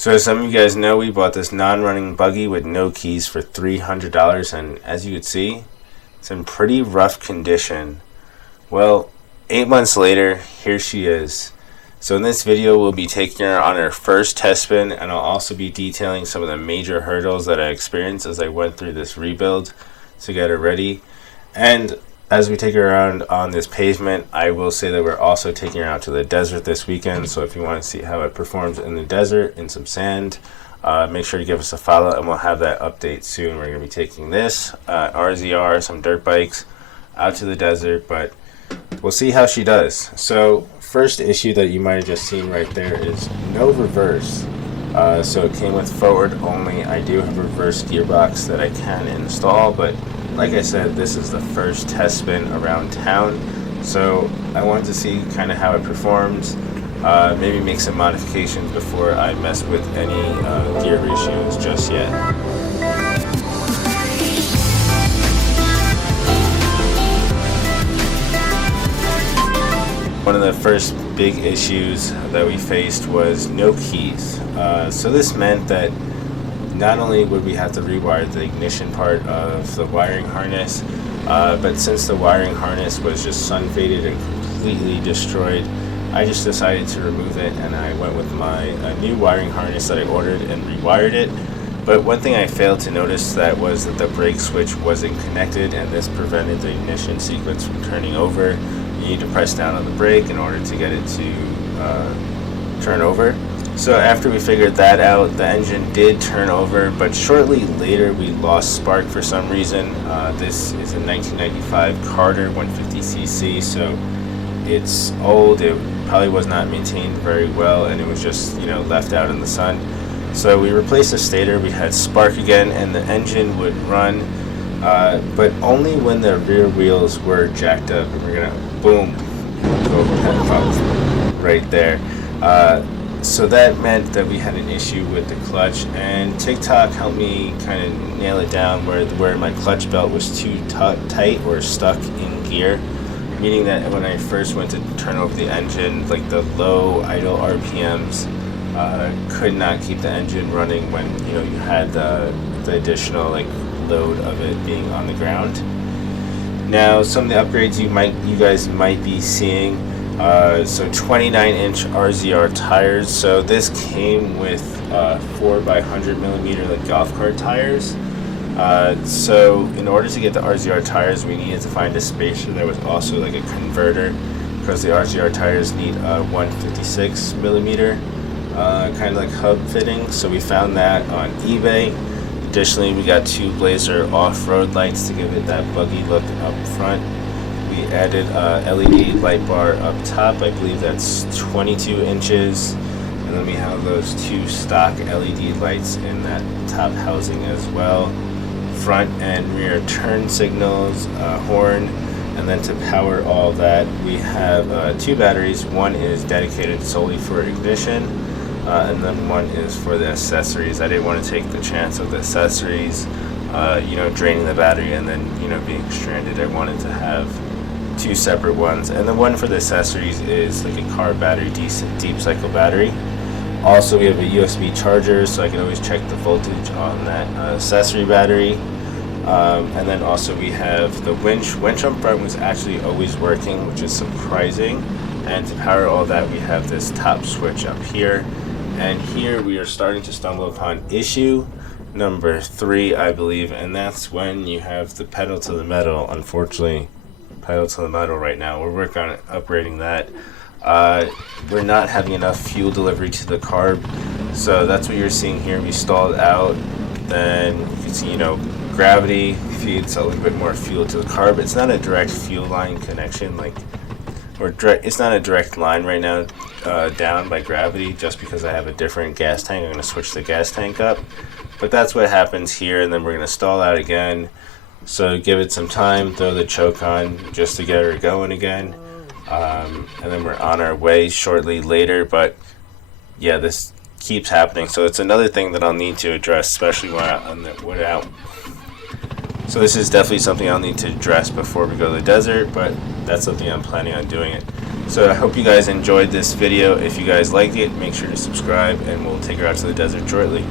So as some of you guys know, we bought this non-running buggy with no keys for $300, and as you can see, it's in pretty rough condition. Well, 8 months later, here she is. So in this video, we'll be taking her on her first test spin, and I'll also be detailing some of the major hurdles that I experienced as I went through this rebuild to get her ready. And as we take her around on this pavement, I will say that we're also taking her out to the desert this weekend. So if you want to see how it performs in the desert, in some sand, make sure to give us a follow, and we'll have that update soon. We're going to be taking this RZR, some dirt bikes, out to the desert, but we'll see how she does. So first issue that you might have just seen right there is no reverse. So it came with forward only. I do have a reverse gearbox that I can install, but like I said, this is the first test spin around town, so I wanted to see kind of how it performs, maybe make some modifications before I mess with any gear ratios just yet. One of the first big issues that we faced was no keys. So this meant that not only would we have to rewire the ignition part of the wiring harness, but since the wiring harness was just sun faded and completely destroyed, I just decided to remove it, and I went with my new wiring harness that I ordered and rewired it. But one thing I failed to notice was that the brake switch wasn't connected, and this prevented the ignition sequence from turning over. You need to press down on the brake in order to get it to turn over. So after we figured that out, the engine did turn over, but shortly later we lost spark for some reason. This is a 1995 Carter 150cc, so it's old. It probably was not maintained very well, and it was just, left out in the sun. So we replaced the stator, we had spark again, and the engine would run, but only when the rear wheels were jacked up. And we're gonna, boom, go overhead right there. So that meant that we had an issue with the clutch, and TikTok helped me kind of nail it down where my clutch belt was too tight or stuck in gear, meaning that when I first went to turn over the engine, like the low idle RPMs could not keep the engine running when you had the additional load of it being on the ground. Now some of the upgrades you guys might be seeing. So 29-inch RZR tires. So this came with 4x100mm golf cart tires. So in order to get the RZR tires, we needed to find a spacer that was also a converter, because the RZR tires need a 156mm kind of hub fitting. So we found that on eBay. Additionally, we got two Blazer off-road lights to give it that buggy look up front. We added a LED light bar up top. I believe that's 22 inches. And then we have those two stock LED lights in that top housing as well. Front and rear turn signals, horn, and then to power all that, we have two batteries. One is dedicated solely for ignition, and then one is for the accessories. I didn't want to take the chance of the accessories, draining the battery and then, being stranded. I wanted to have two separate ones, and the one for the accessories is a car battery, decent deep cycle battery. Also, we have a USB charger, so I can always check the voltage on that accessory battery. And then also we have the winch. Winch on front was actually always working, which is surprising. And to power all that, we have this top switch up here. And here we are starting to stumble upon issue number 3, I believe, and that's when you have the pedal to the metal. Unfortunately, pedal to the metal right now. We're working on upgrading that. We're not having enough fuel delivery to the carb, so that's what you're seeing here. We stalled out. Then you can see, gravity feeds a little bit more fuel to the carb. It's not a direct fuel line connection, it's not a direct line right now down by gravity, just because I have a different gas tank. I'm going to switch the gas tank up, but that's what happens here. And then we're going to stall out again. So give it some time, throw the choke on just to get her going again, and then we're on our way shortly later. But yeah, this keeps happening, so it's another thing that I'll need to address, especially when out. So this is definitely something I'll need to address before we go to the desert, but that's something I'm planning on doing it. So I hope you guys enjoyed this video. If you guys liked it, make sure to subscribe, and we'll take her out to the desert shortly.